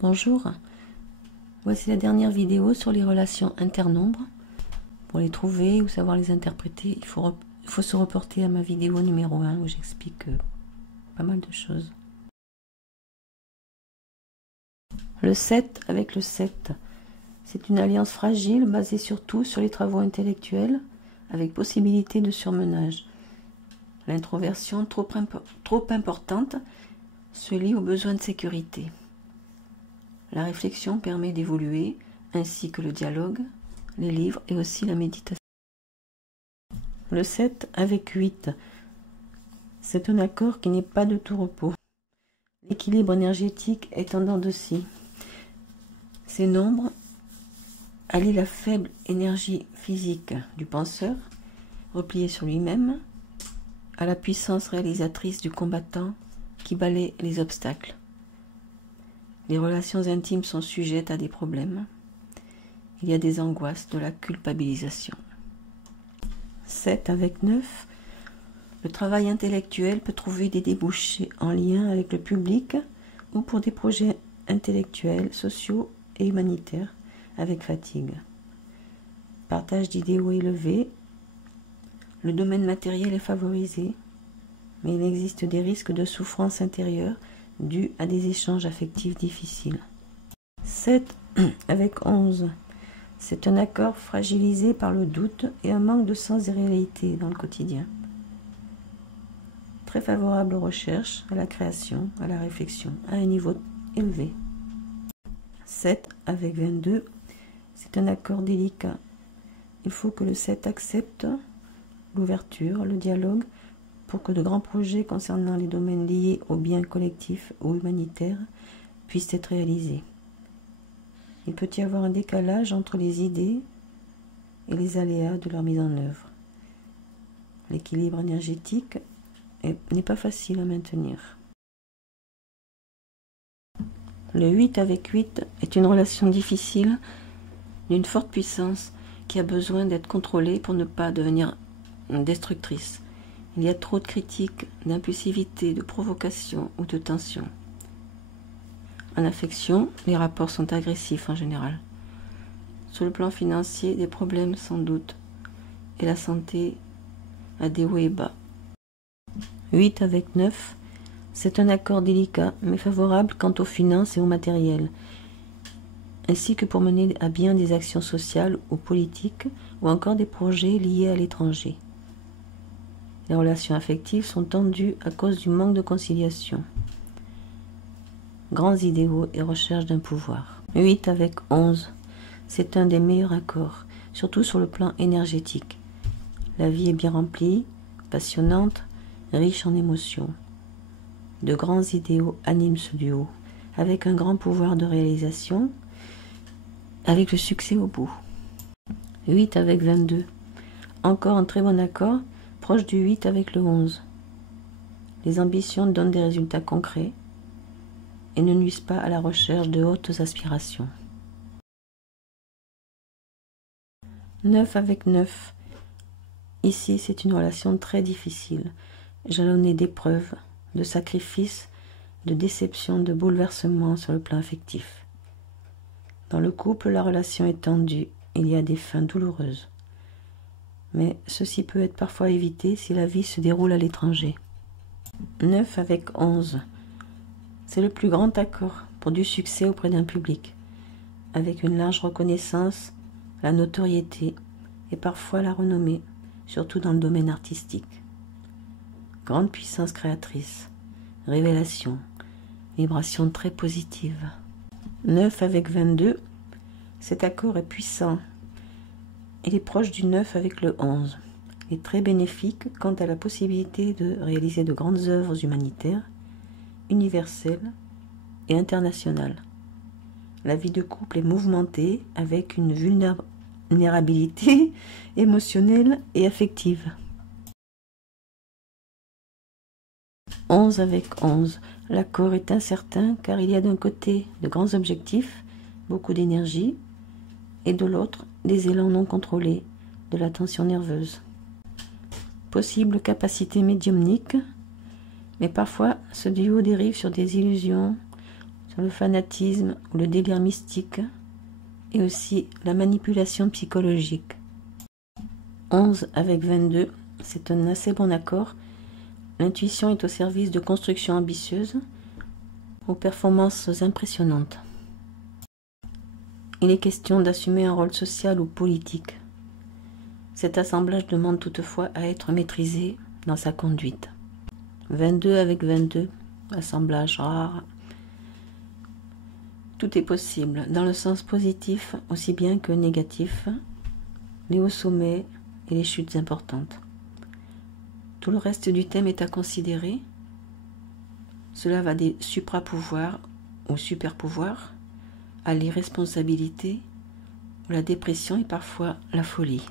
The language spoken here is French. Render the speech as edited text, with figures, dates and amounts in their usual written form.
Bonjour, voici la dernière vidéo sur les relations internombres. Pour les trouver ou savoir les interpréter, il faut se reporter à ma vidéo numéro 1 où j'explique pas mal de choses. Le 7 avec le 7, c'est une alliance fragile basée surtout sur les travaux intellectuels avec possibilité de surmenage. L'introversion trop importante se lie aux besoins de sécurité. La réflexion permet d'évoluer, ainsi que le dialogue, les livres et aussi la méditation. Le 7 avec 8, c'est un accord qui n'est pas de tout repos. L'équilibre énergétique est en dents de scie. Ces nombres allient la faible énergie physique du penseur, replié sur lui-même, à la puissance réalisatrice du combattant qui balaie les obstacles. Les relations intimes sont sujettes à des problèmes. Il y a des angoisses, de la culpabilisation. 7 avec 9, le travail intellectuel peut trouver des débouchés en lien avec le public ou pour des projets intellectuels, sociaux et humanitaires avec fatigue. Partage d'idéaux élevés, le domaine matériel est favorisé, mais il existe des risques de souffrance intérieure dus à des échanges affectifs difficiles. 7 avec 11, c'est un accord fragilisé par le doute et un manque de sens des réalités dans le quotidien. Très favorable aux recherches, à la création, à la réflexion, à un niveau élevé. 7 avec 22, c'est un accord délicat. Il faut que le 7 accepte l'ouverture, le dialogue, pour que de grands projets concernant les domaines liés au bien collectif ou humanitaire puissent être réalisés. Il peut y avoir un décalage entre les idées et les aléas de leur mise en œuvre. L'équilibre énergétique n'est pas facile à maintenir. Le 8 avec 8 est une relation difficile d'une forte puissance qui a besoin d'être contrôlée pour ne pas devenir destructrice. Il y a trop de critiques, d'impulsivité, de provocation ou de tension. En affection, les rapports sont agressifs en général. Sur le plan financier, des problèmes sans doute. Et la santé a des hauts et bas. 8 avec 9, c'est un accord délicat, mais favorable quant aux finances et au matériel, ainsi que pour mener à bien des actions sociales ou politiques, ou encore des projets liés à l'étranger. Les relations affectives sont tendues à cause du manque de conciliation. Grands idéaux et recherche d'un pouvoir. 8 avec 11, c'est un des meilleurs accords, surtout sur le plan énergétique. La vie est bien remplie, passionnante, riche en émotions. De grands idéaux animent ce duo, avec un grand pouvoir de réalisation, avec le succès au bout. 8 avec 22, encore un très bon accord, proche du 8 avec le 11. Les ambitions donnent des résultats concrets et ne nuisent pas à la recherche de hautes aspirations. 9 avec 9. Ici, c'est une relation très difficile, jalonnée d'épreuves, de sacrifices, de déceptions, de bouleversements sur le plan affectif. Dans le couple, la relation est tendue, il y a des fins douloureuses. Mais ceci peut être parfois évité si la vie se déroule à l'étranger. 9 avec 11. C'est le plus grand accord pour du succès auprès d'un public, avec une large reconnaissance, la notoriété et parfois la renommée, surtout dans le domaine artistique. Grande puissance créatrice, révélation, vibration très positive. 9 avec 22, cet accord est puissant. Il est proche du 9 avec le 11. Il est très bénéfique quant à la possibilité de réaliser de grandes œuvres humanitaires, universelles et internationales. La vie de couple est mouvementée avec une vulnérabilité émotionnelle et affective. 11 avec 11. L'accord est incertain car il y a d'un côté de grands objectifs, beaucoup d'énergie, et de l'autre des élans non contrôlés, de la tension nerveuse. Possible capacité médiumnique, mais parfois ce duo dérive sur des illusions, sur le fanatisme ou le délire mystique et aussi la manipulation psychologique. 11 avec 22, c'est un assez bon accord. L'intuition est au service de constructions ambitieuses, aux performances impressionnantes. Il est question d'assumer un rôle social ou politique. Cet assemblage demande toutefois à être maîtrisé dans sa conduite. 22 avec 22, assemblage rare. Tout est possible, dans le sens positif aussi bien que négatif, les hauts sommets et les chutes importantes. Tout le reste du thème est à considérer. Cela va des suprapouvoirs ou superpouvoirs à l'irresponsabilité, ou la dépression et parfois la folie.